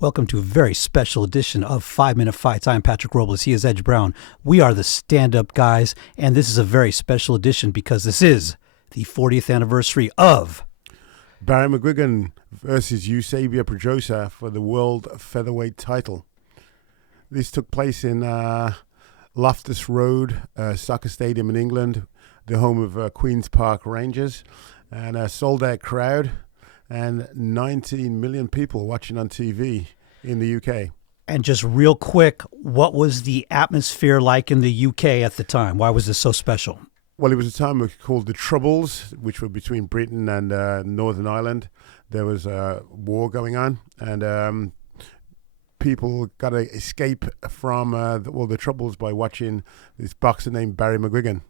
Welcome to a very special edition of 5 Minute Fights. I'm Patrick Robles. He is Edge Brown. We are the stand-up guys, and this is a very special edition because this is the 40th anniversary of Barry McGuigan versus Eusebio Pedroza for the World Featherweight title. This took place in Loftus Road Soccer Stadium in England, the home of Queen's Park Rangers, and a sold-out crowd. And 19 million people watching on TV in the UK. And just real quick, what was the atmosphere like in the UK at the time? Why was this so special? Well, it was a time called the Troubles, which were between Britain and Northern Ireland. There was a war going on, and people got to escape from the Troubles by watching this boxer named Barry McGuigan.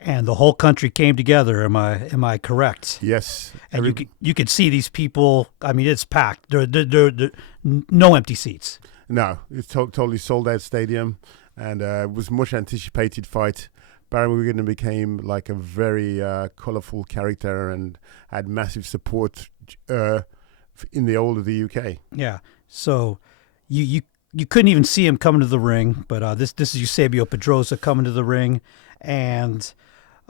And the whole country came together. Am I correct? Yes. And you could see these people. I mean, it's packed. There no empty seats. No, it's totally sold out stadium, and it was a much anticipated fight. Barry McGuigan became like a very colourful character and had massive support in the whole of the UK. Yeah. So you couldn't even see him coming to the ring, but this is Eusebio Pedroza coming to the ring, and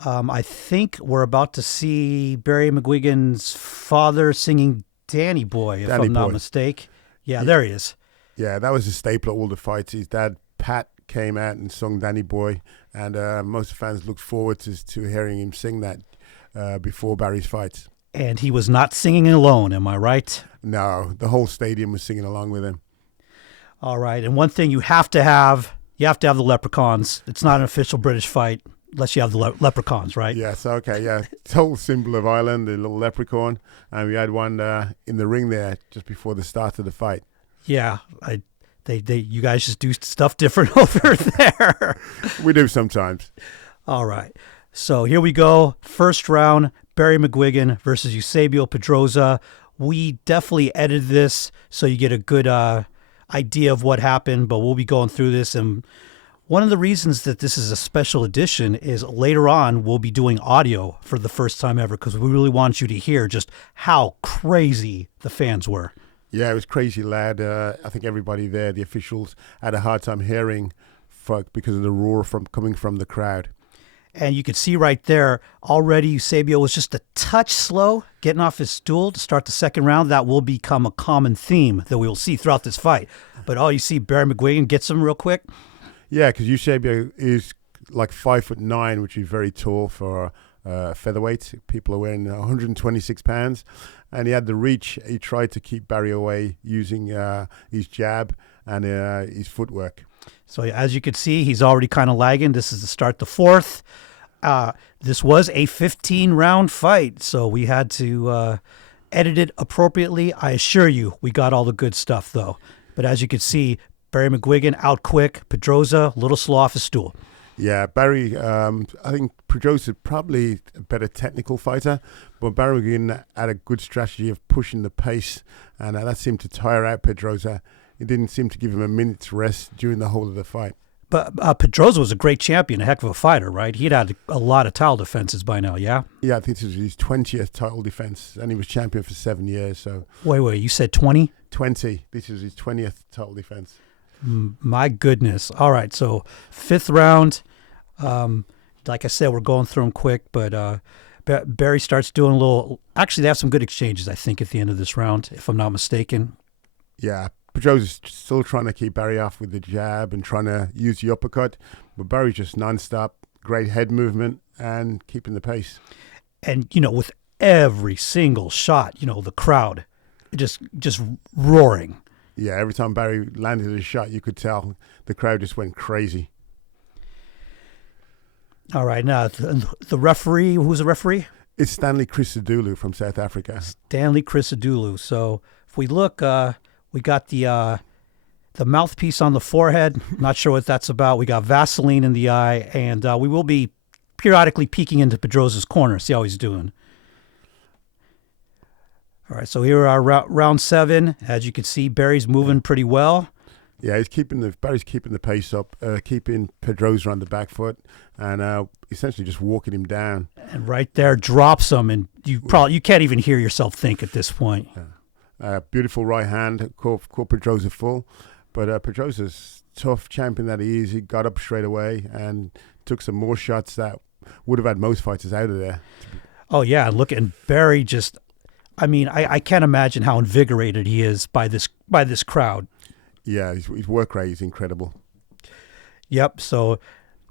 I think we're about to see Barry McGuigan's father singing Danny Boy, if I'm not mistaken. Yeah, there he is. Yeah, that was a staple at all the fights. His dad, Pat, came out and sung Danny Boy, and most fans looked forward to hearing him sing that before Barry's fights. And he was not singing alone, am I right? No, the whole stadium was singing along with him. All right, and one thing you have to have the leprechauns. It's not an official British fight unless you have the leprechauns, right? Yes, okay, yeah. Total symbol of Ireland, the little leprechaun. And we had one in the ring there just before the start of the fight. Yeah, you guys just do stuff different over there. We do sometimes. All right, so here we go. First round, Barry McGuigan versus Eusebio Pedroza. We definitely edited this so you get a good idea of what happened, but we'll be going through this. And one of the reasons that this is a special edition is later on we'll be doing audio for the first time ever because we really want you to hear just how crazy the fans were. Yeah, it was crazy loud. I think everybody there, the officials, had a hard time hearing because of the roar coming from the crowd. And you could see right there, already Eusebio was just a touch slow getting off his stool to start the second round. That will become a common theme that we will see throughout this fight. But you see Barry McGuigan gets him real quick. Yeah, because Eusebio is like 5'9", which is very tall for featherweight. People are weighing 126 pounds. And he had the reach. He tried to keep Barry away using his jab and his footwork. So as you can see, he's already kind of lagging. This is the start the fourth. This was a 15-round fight, so we had to edit it appropriately. I assure you, we got all the good stuff, though. But as you can see, Barry McGuigan out quick. Pedroza, a little slow off his stool. Yeah, Barry, I think Pedroza is probably a better technical fighter, but Barry McGuigan had a good strategy of pushing the pace, and that seemed to tire out Pedroza. It didn't seem to give him a minute's rest during the whole of the fight. But Pedroza was a great champion, a heck of a fighter, right? He'd had a lot of title defenses by now, yeah? Yeah, I think this was his 20th title defense, and he was champion for 7 years. So Wait, you said 20? 20. This is his 20th title defense. My goodness. All right, so fifth round. Like I said, we're going through them quick, but Barry starts doing a little... Actually, they have some good exchanges, I think, at the end of this round, if I'm not mistaken. Yeah, Pedroza's still trying to keep Barry off with the jab and trying to use the uppercut, but Barry's just non-stop, great head movement and keeping the pace. And, with every single shot, the crowd just roaring. Yeah, every time Barry landed a shot, you could tell the crowd just went crazy. All right, now the referee, who's the referee? It's Stanley Christodoulou from South Africa. Stanley Christodoulou. So if we look, we got the mouthpiece on the forehead. Not sure what that's about. We got Vaseline in the eye, and we will be periodically peeking into Pedroza's corner, see how he's doing. All right, so here are round 7. As you can see, Barry's moving pretty well. Yeah, Barry's keeping the pace up, keeping Pedroza on the back foot, and essentially just walking him down. And right there, drops him, and you can't even hear yourself think at this point. Yeah. Beautiful right hand, caught Pedroza full. But Pedroza's tough champion that he is. He got up straight away and took some more shots that would have had most fighters out of there. Oh, yeah. Look, and Barry just, I can't imagine how invigorated he is by this crowd. Yeah, his work rate is incredible. Yep. So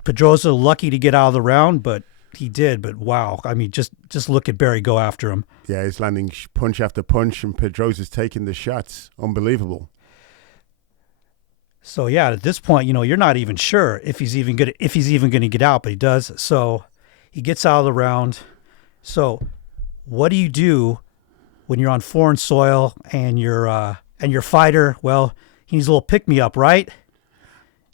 Pedroza lucky to get out of the round, but he did. But wow, just look at Barry go after him. Yeah, he's landing punch after punch, and Pedroza's taking the shots. Unbelievable. So yeah, at this point, you're not even sure if he's even going to get out, but he does. So he gets out of the round. So what do you do when you're on foreign soil and your fighter? Well, he needs a little pick me up, right?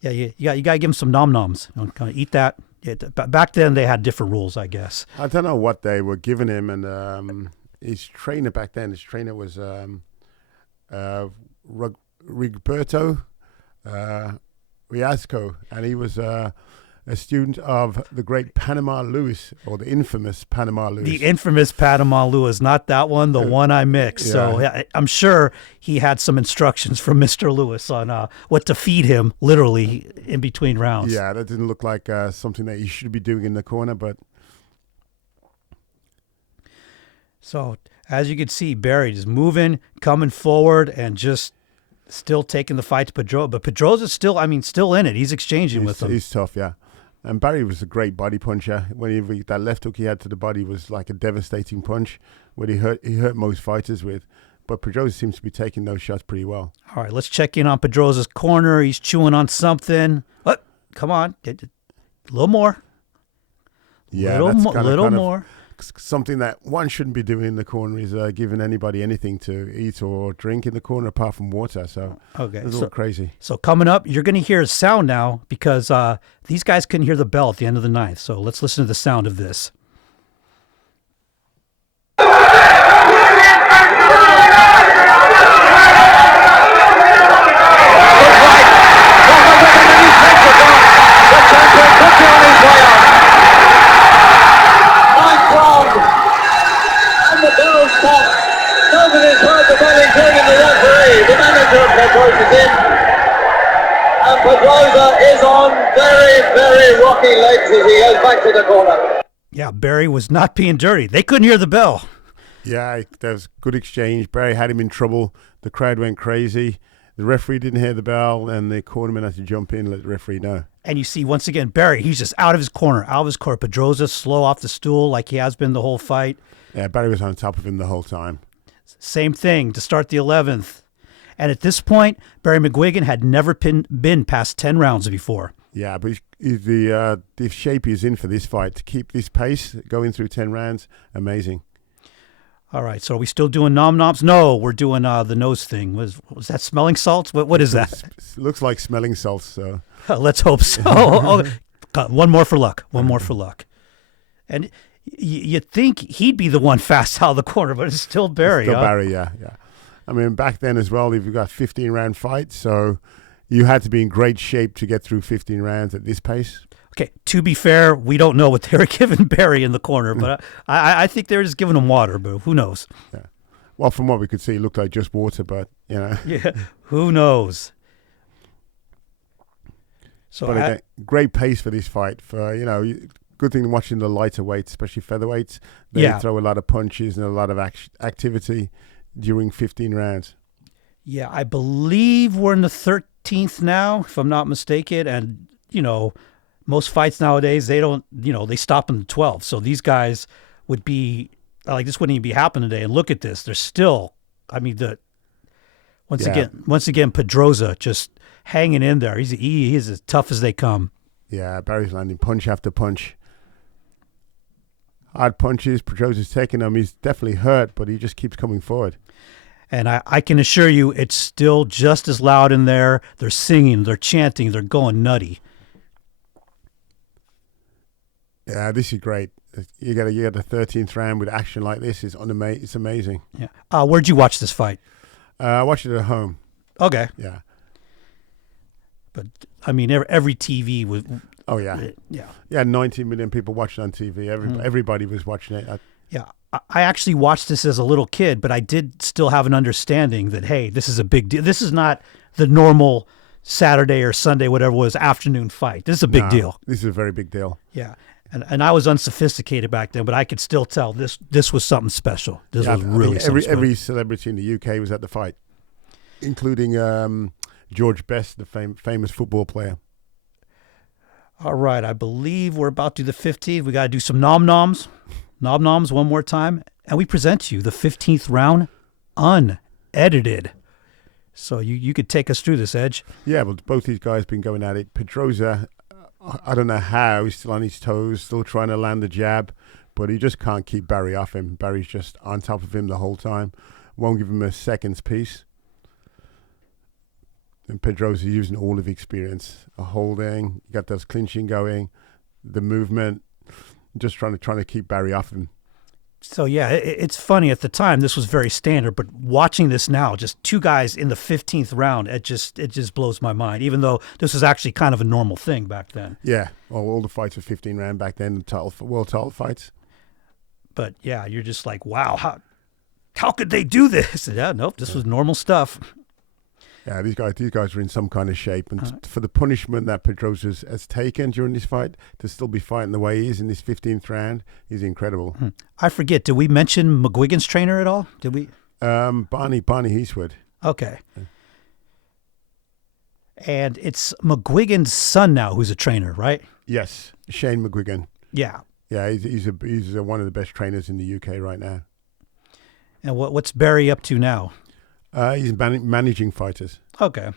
Yeah, you got to give him some nom noms. Kind of eat that. Yeah, back then they had different rules, I guess. I don't know what they were giving him, and his trainer back then. His trainer was Rigoberto Riasco, and he was a student of the great Panama Lewis, or the infamous Panama Lewis. The infamous Panama Lewis, not that one, the one I mixed. Yeah. So I'm sure he had some instructions from Mr. Lewis on what to feed him, literally, in between rounds. Yeah, that didn't look like something that you should be doing in the corner, but... So, as you can see, Barry is moving, coming forward, and just still taking the fight to Pedroza. But Pedroza's still in it. He's exchanging with him. He's tough, yeah. And Barry was a great body puncher. That left hook he had to the body was like a devastating punch, where he hurt most fighters with. But Pedroza seems to be taking those shots pretty well. All right, let's check in on Pedroza's corner. He's chewing on something. Oh, come on, a little more. Yeah, little more. Something that one shouldn't be doing in the corner is giving anybody anything to eat or drink in the corner apart from water. So okay, it's a little crazy. So coming up, you're going to hear a sound now because these guys couldn't hear the bell at the end of the ninth. So let's listen to the sound of this. Pedroza is on very, very rocky legs as he goes back to the corner. Yeah, Barry was not being dirty. They couldn't hear the bell. Yeah, there was good exchange. Barry had him in trouble. The crowd went crazy. The referee didn't hear the bell, and the cornerman had to jump in and let the referee know. And you see, once again, Barry, he's just out of his corner. Pedroza slow off the stool like he has been the whole fight. Yeah, Barry was on top of him the whole time. Same thing to start the 11th. And at this point, Barry McGuigan had never been past 10 rounds before. Yeah, but the shape he's in for this fight, to keep this pace going through 10 rounds, amazing. All right, so are we still doing nom-noms? No, we're doing the nose thing. Was that smelling salts? What is that? Looks like smelling salts, so. Let's hope so. One more for luck. And you'd think he'd be the one fast out of the corner, but it's still Barry. Barry, yeah. I mean, back then as well, you've got 15-round fights, so you had to be in great shape to get through 15 rounds at this pace. Okay, to be fair, we don't know what they were giving Barry in the corner, but I think they're just giving him water, but who knows? Yeah. Well, from what we could see, it looked like just water, but, Yeah, who knows? So, but again, great pace for this fight. Good thing watching the lighter weights, especially featherweights. They throw a lot of punches and a lot of activity during 15 rounds. Yeah, I believe we're in the 13th now, if I'm not mistaken. And, most fights nowadays, they don't, they stop in the 12th. So these guys would be, this wouldn't even be happening today. And look at this. They're still, once again, Pedroza just hanging in there. He is as tough as they come. Yeah, Barry's landing punch after punch. Hard punches. Pedroza's taking them. He's definitely hurt, but he just keeps coming forward. And I can assure you it's still just as loud in there. They're singing, they're chanting, they're going nutty. Yeah, this is great. You get the 13th round with action like this. It's amazing. Yeah. Where'd you watch this fight? I watched it at home. Okay. Yeah. But, every TV was... Oh, yeah. Yeah. Yeah, 90 million people watching on TV. Everybody was watching it. Yeah, I actually watched this as a little kid, but I did still have an understanding that, hey, this is a big deal. This is not the normal Saturday or Sunday, whatever it was, afternoon fight. This is a big deal. This is a very big deal. Yeah. And I was unsophisticated back then, but I could still tell this was something special. This was really something special. Every celebrity in the UK was at the fight, including George Best, the famous football player. All right, I believe we're about to do the 15th. We got to do some nom-noms. Nom-noms one more time. And we present to you the 15th round unedited. So you could take us through this, Edge. Yeah, well, both these guys have been going at it. Pedroza, I don't know how, he's still on his toes, still trying to land the jab, but he just can't keep Barry off him. Barry's just on top of him the whole time. Won't give him a second's piece. And Pedroza using all of the experience. A holding, you got those clinching going, the movement, just trying to keep Barry off him. So, yeah, it's funny. At the time, this was very standard, but watching this now, just two guys in the 15th round, it just blows my mind, even though this was actually kind of a normal thing back then. Yeah, well, all the fights were 15 round back then, the world title fights. But, yeah, you're just like, wow, how could they do this? Yeah, nope, this was normal stuff. Yeah, these guys were in some kind of shape, and for the punishment that Pedroza has taken during this fight, to still be fighting the way he is in this 15th round, is incredible. I forget, did we mention McGuigan's trainer at all? Did we? Barney Eastwood. Okay. And it's McGuigan's son now who's a trainer, right? Yes, Shane McGuigan. Yeah. Yeah, he's one of the best trainers in the UK right now. And what's Barry up to now? He's managing fighters. Okay.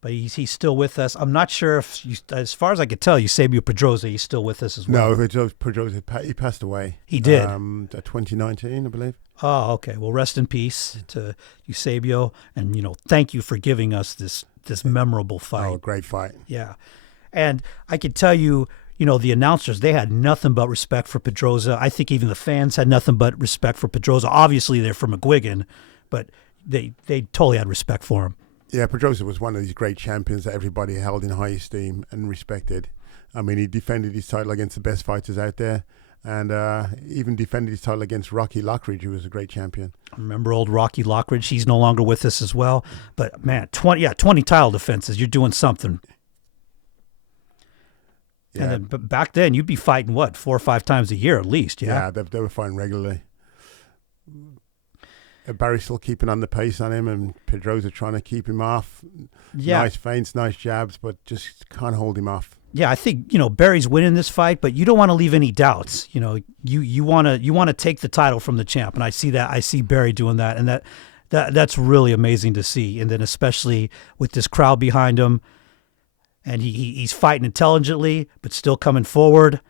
But he's still with us. I'm not sure if, as far as I could tell, Eusebio Pedroza, he's still with us as well. No, Pedroza, he passed away. He did? 2019, I believe. Oh, okay. Well, rest in peace to Eusebio. And, thank you for giving us this memorable fight. Oh, great fight. Yeah. And I could tell you, the announcers, they had nothing but respect for Pedroza. I think even the fans had nothing but respect for Pedroza. Obviously, they're for McGuigan, but they totally had respect for him. Yeah, Pedroza was one of these great champions that everybody held in high esteem and respected. I mean, he defended his title against the best fighters out there, and even defended his title against Rocky Lockridge, who was a great champion. I remember old Rocky Lockridge. He's no longer with us as well. But, man, 20 title defenses. You're doing something. Yeah. And then, but back then, you'd be fighting, 4 or 5 times a year at least, yeah? Yeah, they were fighting regularly. Barry's still keeping on the pace on him, and Pedroza trying to keep him off. Yeah. Nice feints, nice jabs, but just can't hold him off. Yeah, I think, Barry's winning this fight, but you don't want to leave any doubts. You want to take the title from the champ, and I see that. I see Barry doing that, and that's really amazing to see. And then especially with this crowd behind him, and he's fighting intelligently, but still coming forward.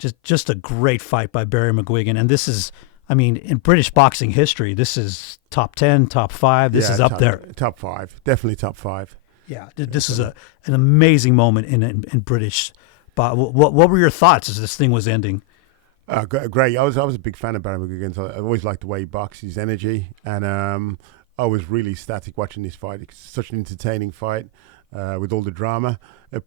Just a great fight by Barry McGuigan, and this is. I mean, in British boxing history, this is top 10, top 5. This is up there. Top 5. Definitely top 5. Yeah, this is an amazing moment in British. What were your thoughts as this thing was ending? Great. I was a big fan of Barry McGuigan. I always liked the way he boxed, his energy. And I was really ecstatic watching this fight. It's such an entertaining fight with all the drama.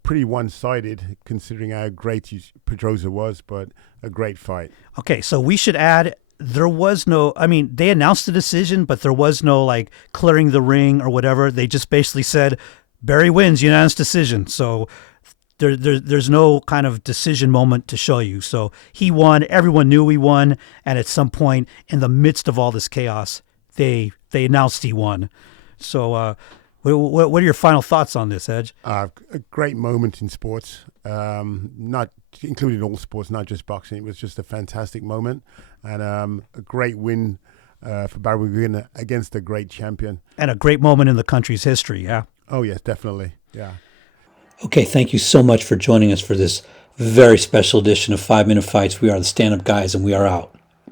Pretty one-sided considering how great Pedroza was, but a great fight. Okay, so we should add... There was no, they announced the decision, but there was no clearing the ring or whatever. They just basically said, Barry wins, unanimous decision. So there's no kind of decision moment to show you. So he won, everyone knew he won. And at some point in the midst of all this chaos, they announced he won. So what are your final thoughts on this, Edge? A great moment in sports, not including all sports, not just boxing. It was just a fantastic moment, and a great win for Barry McGuigan against a great champion. And a great moment in the country's history, yeah? Oh, yes, definitely, yeah. Okay, thank you so much for joining us for this very special edition of 5 Minute Fights. We are the Stand-Up Guys, and we are out.